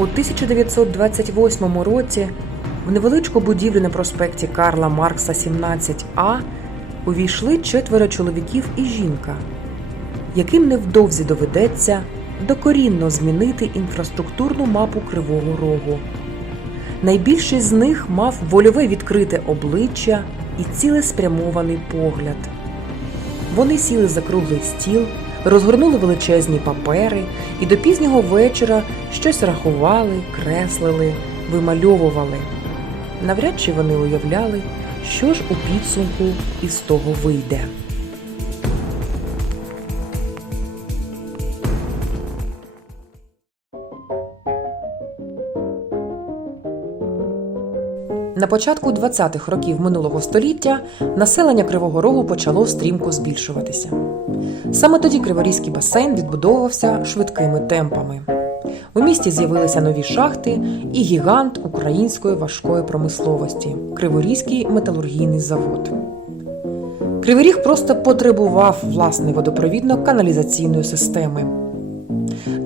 У 1928 році в невеличку будівлю на проспекті Карла Маркса 17А увійшли четверо чоловіків і жінка, яким невдовзі доведеться докорінно змінити інфраструктурну мапу Кривого Рогу. Найбільший з них мав вольове відкрите обличчя і цілеспрямований погляд. Вони сіли за круглий стіл, розгорнули величезні папери і до пізнього вечора щось рахували, креслили, вимальовували. Навряд чи вони уявляли, що ж у підсумку із того вийде. На початку 20-х років минулого століття населення Кривого Рогу почало стрімко збільшуватися. Саме тоді Криворізький басейн відбудовувався швидкими темпами. У місті з'явилися нові шахти і гігант української важкої промисловості Криворізький металургійний завод. Кривий Ріг просто потребував власної водопровідно-каналізаційної системи.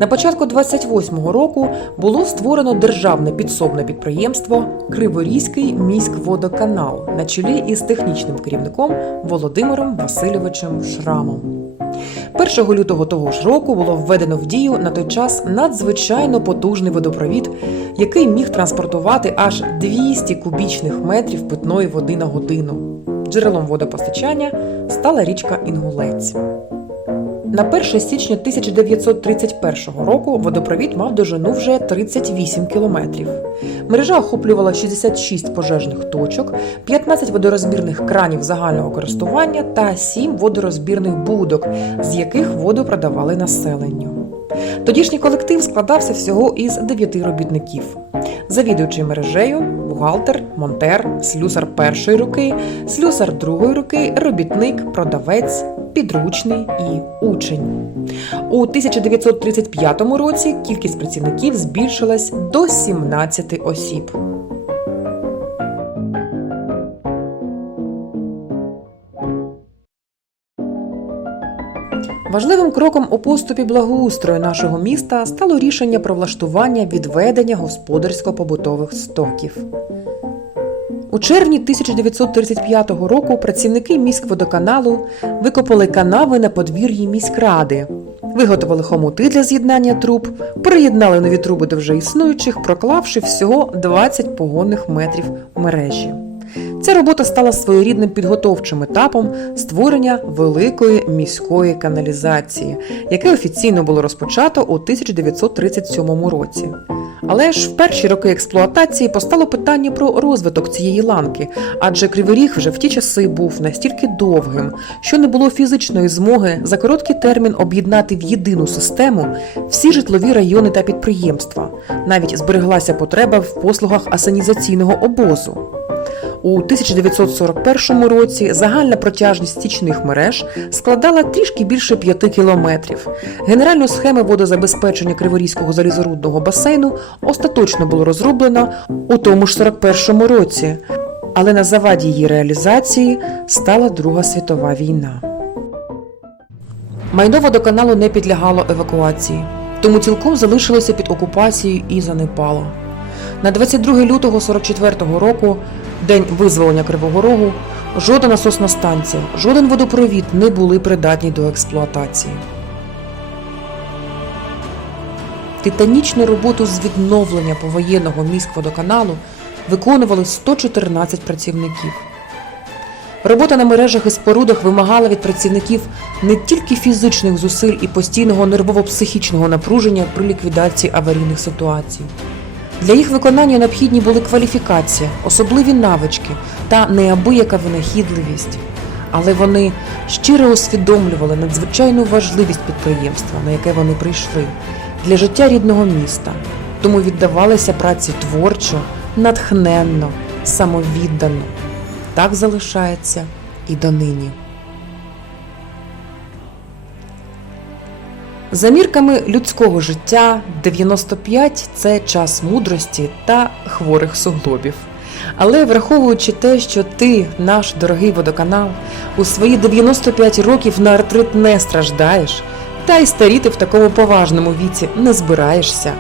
На початку 28-го року було створено державне підсобне підприємство Криворізький міськводоканал на чолі із технічним керівником Володимиром Васильовичем Шрамом. 1 лютого того ж року було введено в дію на той час надзвичайно потужний водопровід, який міг транспортувати аж 200 кубічних метрів питної води на годину. Джерелом водопостачання стала річка Інгулець. На 1 січня 1931 року водопровід мав довжину вже 38 кілометрів. Мережа охоплювала 66 пожежних точок, 15 водорозбірних кранів загального користування та 7 водорозбірних будок, з яких воду продавали населенню. Тодішній колектив складався всього із 9 робітників: завідуючий мережею, бухгалтер, монтер, слюсар першої руки, слюсар другої руки, робітник, продавець, підручний і учень. У 1935 році кількість працівників збільшилась до 17 осіб. Важливим кроком у поступі благоустрою нашого міста стало рішення про влаштування відведення господарсько-побутових стоків. У червні 1935 року працівники міськводоканалу викопали канави на подвір'ї міськради, виготовили хомути для з'єднання труб, приєднали нові труби до вже існуючих, проклавши всього 20 погонних метрів мережі. Ця робота стала своєрідним підготовчим етапом створення великої міської каналізації, яке офіційно було розпочато у 1937 році. Але ж в перші роки експлуатації постало питання про розвиток цієї ланки, адже Кривий Ріг вже в ті часи був настільки довгим, що не було фізичної змоги за короткий термін об'єднати в єдину систему всі житлові райони та підприємства. Навіть збереглася потреба в послугах асанізаційного обозу. У 1941 році загальна протяжність стічних мереж складала трішки більше 5 кілометрів. Генеральну схему водозабезпечення Криворізького залізорудного басейну остаточно було розроблено у тому ж 41-му році, але на заваді її реалізації стала Друга світова війна. Майно водоканалу не підлягало евакуації, тому цілком залишилося під окупацією і занепало. На 22 лютого 44-го року, день визволення Кривого Рогу, жодна насосна станція, жоден водопровід не були придатні до експлуатації. Титанічну роботу з відновлення повоєнного міськводоканалу виконували 114 працівників. Робота на мережах і спорудах вимагала від працівників не тільки фізичних зусиль і постійного нервово-психічного напруження при ліквідації аварійних ситуацій. Для їх виконання необхідні були кваліфікація, особливі навички та неабияка винахідливість. Але вони щиро усвідомлювали надзвичайну важливість підприємства, на яке вони прийшли, для життя рідного міста, тому віддавалися праці творчо, натхненно, самовіддано. Так залишається і донині. За мірками людського життя 95 – це час мудрості та хворих суглобів. Але враховуючи те, що ти, наш дорогий водоканал, у свої 95 років на артрит не страждаєш, та й старіти в такому поважному віці не збираєшся,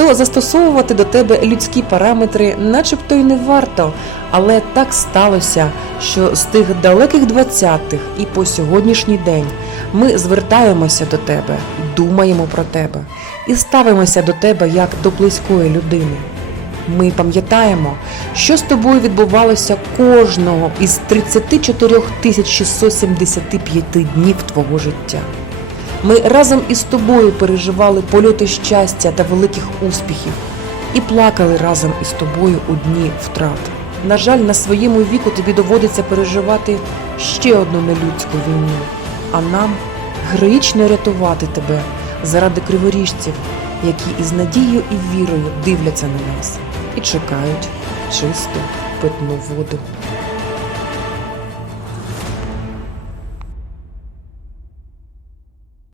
то застосовувати до тебе людські параметри начебто й не варто, але так сталося, що з тих далеких 20-х і по сьогоднішній день ми звертаємося до тебе, думаємо про тебе і ставимося до тебе як до близької людини. Ми пам'ятаємо, що з тобою відбувалося кожного із 34 675 днів твого життя. Ми разом із тобою переживали польоти щастя та великих успіхів і плакали разом із тобою у дні втрат. На жаль, на своєму віку тобі доводиться переживати ще одну нелюдську війну, а нам героїчно рятувати тебе заради криворіжців, які із надією і вірою дивляться на нас і чекають чисту питну воду.